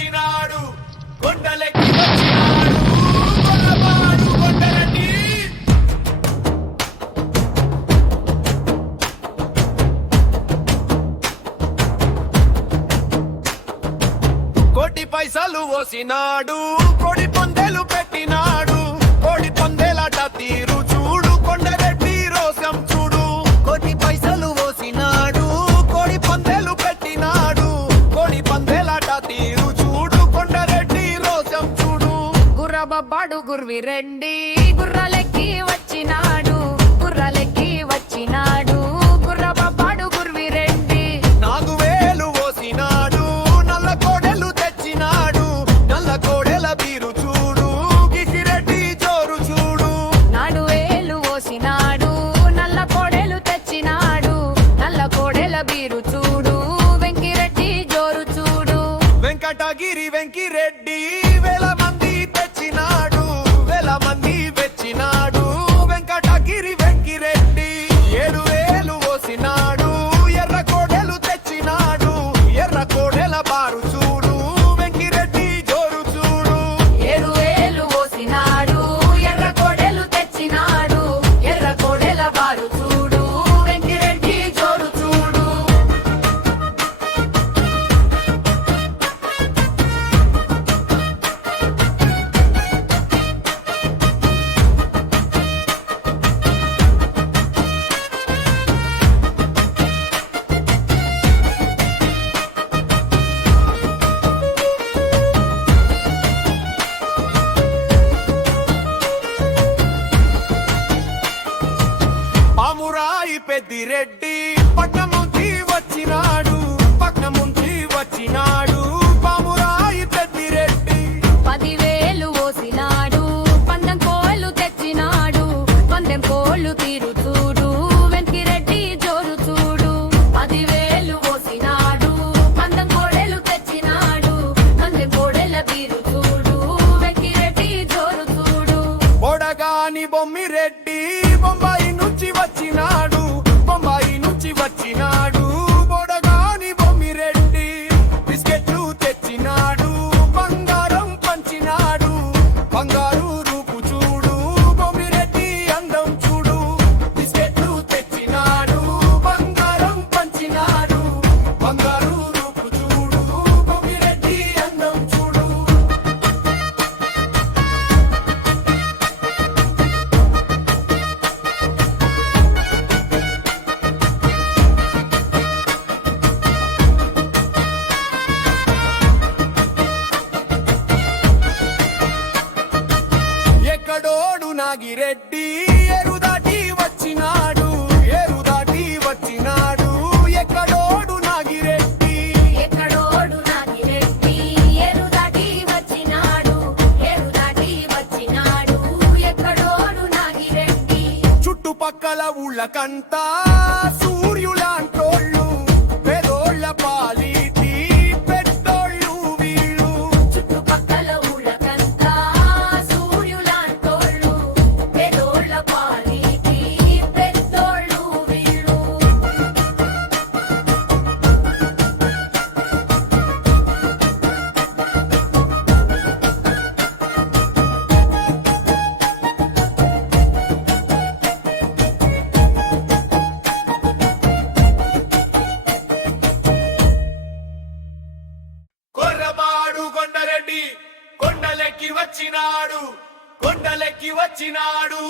వచ్చినాడు కొండలెక్కి వచ్చినాడు కొల్లవాడు కొండరెడ్డి కోటి పైసలు ఓసినాడు కోడి పొందెలు పెట్టినాడు కోడి పొందెలాట తీరు చూడు కొండరెడ్డి రోగం చూడు కోటి పైసలు ఓసినాడు కోడి పొందెలు పెట్టినాడు కోడి పొందెలాట తీరు చూడు కొండరెడ్డి రోగం చూడు గుర్రబబ్బాడు గుర్విరెడ్డి గుర్రలెక్కి వచ్చినాడు గుర్రలెక్కి వచ్చినాడు గుర్రబబ్బాడు గుర్విరెడ్డి 4000 ఓసినాడు నల్ల కోడెలు తెచ్చినాడు నల్ల కోడెల బీరు చూడు గిసిరెడ్డి జోరు చూడు 4000 ఓసినాడు నల్ల కోడెలు తెచ్చినాడు నల్ల కోడెల బీరు చూడు వెంకిరెడ్డి జోరు చూడు వెంకటగిరి వెంకిరెడ్డి వేల మంది తెచ్చినాడు వేల మంది వెచ్చినాడు వెంకటగిరి వెంకిరెడ్డి 7000 ఓసినాడు ఎర్ర కోడెలు తెచ్చినాడు ఎర్ర కోడెల బారు చూడు వెంకిరెడ్డి జోరు చూడు 7000 ఓసినాడు ఎర్ర కోడెలు తెచ్చినాడు ఎర్ర కోడెల బారు చూడు వెంకిరెడ్డి జోరు చూడు పామురాయి పెద్దిరెడ్డి పట్నం నుంచి వచ్చినాడు పట్నం నుంచి వచ్చినాడు పామురాయి పెద్దిరెడ్డి 10,000 ఓసినాడు పందెం కోళ్ళు తెచ్చినాడు పందెం కోళ్ళు తీరు చూడు వెంకిరెడ్డి జోరు చూడు 10,000 ఓసినాడు పందెం కోడెలు తెచ్చినాడు పందెం కోడెల తీరు చూడు వెంకిరెడ్డి జోరు చూడు బొడగాని బొమ్మిరెడ్డి బొంబాయి నుంచి వచ్చినాడు బొంబాయి నుంచి వచ్చినాడు బొడగాని బొమ్మిరెడ్డి బిస్కెట్లు తెచ్చినాడు బంగారం పంచినాడు బంగారు రూపు చూడు బొమ్మిరెడ్డి అందం చూడు బిస్కెట్లు తెచ్చినాడు బంగారం పంచినాడు బంగారు రూపు చూడు బొమ్మిరెడ్డి అందం చూడు ఎక్కడోడు నాగిరెడ్డి ఎరుదాటి వచ్చినాడు ఎరుదాటి వచ్చినాడు ఎక్కడోడు నాగిరెడ్డి ఎక్కడోడు నాగిరెడ్డి ఎరుదాటి వచ్చినాడు ఎరుదాటి వచ్చినాడు ఎక్కడోడు నాగిరెడ్డి చుట్టుపక్కల ఊళ్ళకంతా సూర్యులాంటోళ్ళు పేదోళ్ళ పాలిటి పెద్దోళ్ళు వీళ్ళు చుట్టుపక్కల ఊళ్ళకంతా సూర్యులాంటోళ్ళు పెదోళ్ళ పాలిటి పెద్దోళ్ళు వీళ్ళు కొర్రబాడు కొండరెడ్డి కొండలెక్కి వచ్చినాడు కొండలెక్కి వచ్చినాడు